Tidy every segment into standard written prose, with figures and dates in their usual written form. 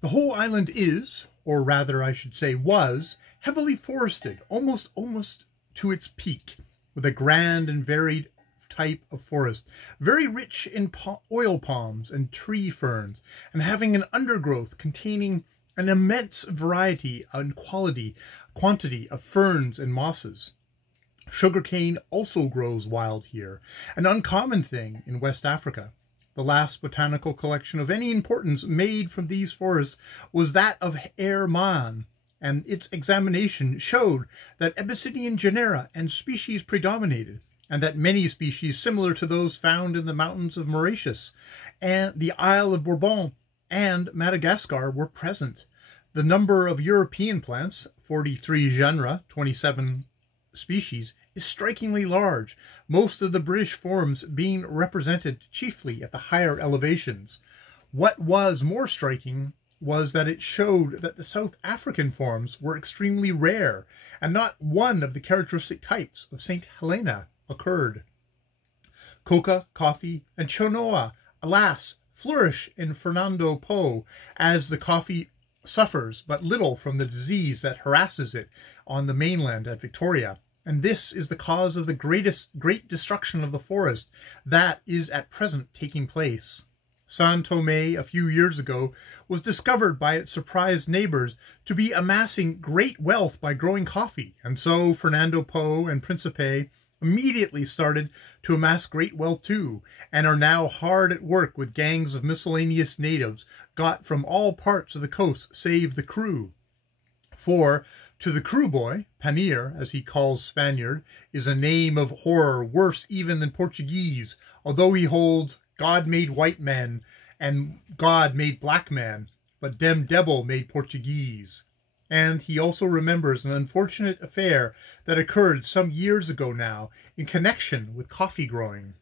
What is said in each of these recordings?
The whole island is, or rather I should say was, heavily forested, almost to its peak, with a grand and varied type of forest, very rich in oil palms and tree ferns, and having an undergrowth containing an immense variety and quantity of ferns and mosses. Sugarcane also grows wild here, an uncommon thing in West Africa. The last botanical collection of any importance made from these forests was that of Herr Mann, and its examination showed that Abyssinian genera and species predominated, and that many species similar to those found in the mountains of Mauritius and the Isle of Bourbon and Madagascar were present. The number of European plants, 43 genera, 27 species, is strikingly large, most of the British forms being represented chiefly at the higher elevations. What was more striking was that it showed that the South African forms were extremely rare, and not one of the characteristic types of St. Helena occurred. Coca, coffee, and chonoa, alas, flourish in Fernando Po, as the coffee suffers but little from the disease that harasses it on the mainland at Victoria. And this is the cause of the great destruction of the forest that is at present taking place. São Tomé, a few years ago, was discovered by its surprised neighbors to be amassing great wealth by growing coffee, and so Fernando Po and Príncipe immediately started to amass great wealth too, and are now hard at work with gangs of miscellaneous natives got from all parts of the coast save the crew. For to the crew boy, Panir, as he calls Spaniard, is a name of horror worse even than Portuguese, although he holds God made white man and God made black man, but dem devil made Portuguese. And he also remembers an unfortunate affair that occurred some years ago now in connection with coffee growing.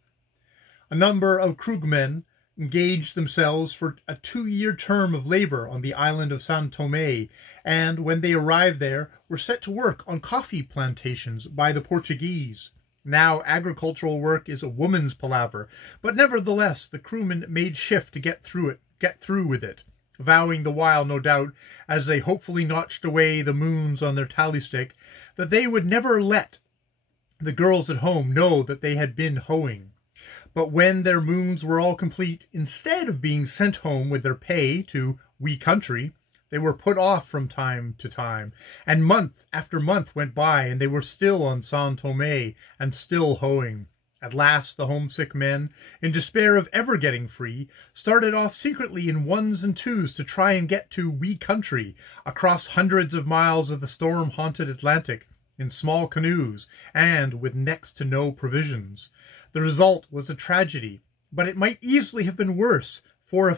A number of Krugmen engaged themselves for a 2-year term of labor on the island of São Tomé, and when they arrived there were set to work on coffee plantations by the Portuguese. Now agricultural work is a woman's palaver, but nevertheless the crewmen made shift to get through with it, vowing the while, no doubt, as they hopefully notched away the moons on their tally stick, that they would never let the girls at home know that they had been hoeing. But when their moons were all complete, instead of being sent home with their pay to "we country," they were put off from time to time, and month after month went by, and they were still on São Tomé and still hoeing. At last the homesick men, in despair of ever getting free, started off secretly in 1s and 2s to try and get to "we country," across hundreds of miles of the storm-haunted Atlantic, in small canoes, and with next to no provisions. The result was a tragedy, but it might easily have been worse, for a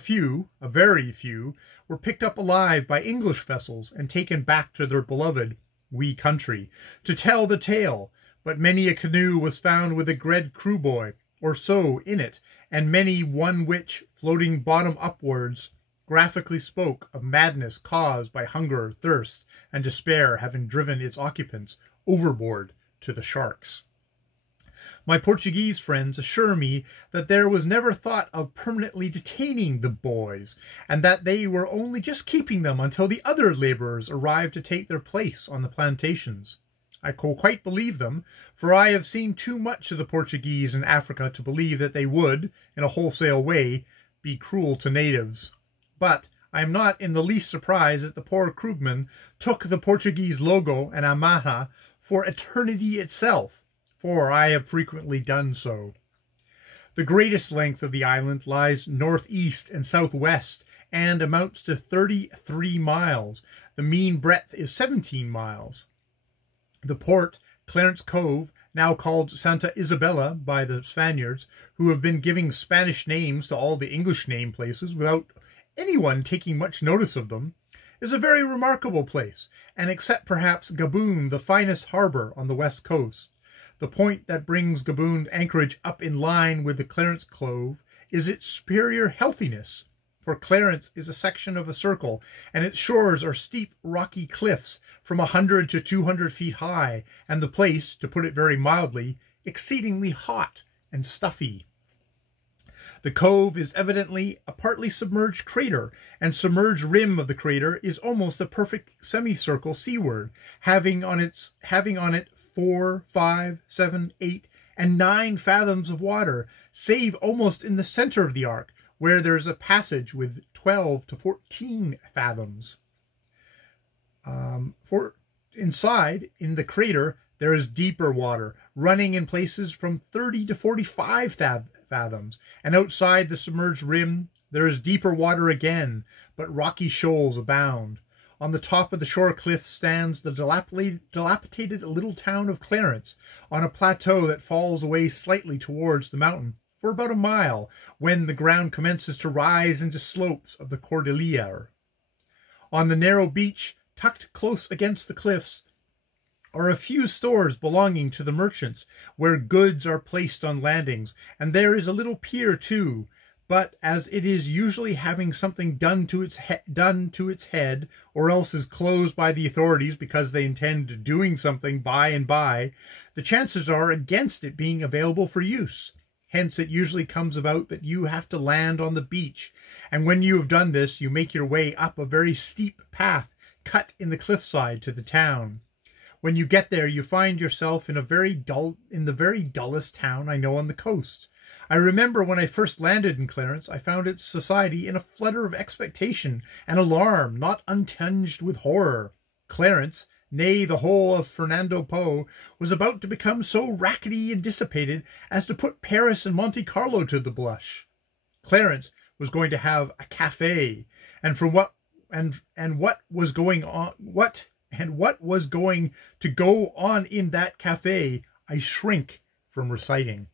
very few, were picked up alive by English vessels and taken back to their beloved "we country" to tell the tale, but many a canoe was found with a dread crew boy or so in it, and many one which, floating bottom upwards, graphically spoke of madness caused by hunger, thirst, and despair having driven its occupants overboard to the sharks. My Portuguese friends assure me that there was never thought of permanently detaining the boys, and that they were only just keeping them until the other laborers arrived to take their place on the plantations. I quite believe them, for I have seen too much of the Portuguese in Africa to believe that they would, in a wholesale way, be cruel to natives. But I am not in the least surprised that the poor Krugman took the Portuguese logo and amata for eternity itself, for I have frequently done so. The greatest length of the island lies northeast and southwest, and amounts to 33 miles. The mean breadth is 17 miles. The port, Clarence Cove, now called Santa Isabella by the Spaniards, who have been giving Spanish names to all the English name places without anyone taking much notice of them, is a very remarkable place, and except perhaps Gaboon, the finest harbour on the west coast. The point that brings Gaboon anchorage up in line with the Clarence Cove is its superior healthiness, for Clarence is a section of a circle, and its shores are steep rocky cliffs from 100 to 200 feet high, and the place, to put it very mildly, exceedingly hot and stuffy. The cove is evidently a partly submerged crater, and submerged rim of the crater is almost a perfect semicircle seaward, having on it 4, 5, 7, 8, and 9 fathoms of water, save almost in the center of the arc, where there's a passage with 12 to 14 fathoms. Inside, in the crater, there is deeper water, running in places from 30 to 45 fathoms, and outside the submerged rim, there is deeper water again, but rocky shoals abound. On the top of the shore cliff stands the dilapidated little town of Clarence, on a plateau that falls away slightly towards the mountain, for about a mile, when the ground commences to rise into slopes of the Cordillera. On the narrow beach, tucked close against the cliffs, are a few stores belonging to the merchants, where goods are placed on landings, and there is a little pier too, but as it is usually having something done to its head, or else is closed by the authorities because they intend doing something by and by, the chances are against it being available for use. Hence it usually comes about that you have to land on the beach, and when you have done this, you make your way up a very steep path cut in the cliffside to the town. When you get there, you find yourself in the very dullest town I know on the coast. I remember when I first landed in Clarence, I found its society in a flutter of expectation and alarm, not untinged with horror. Clarence, nay, the whole of Fernando Po, was about to become so rackety and dissipated as to put Paris and Monte Carlo to the blush. Clarence was going to have a cafe, and what was going to go on in that cafe, I shrink from reciting.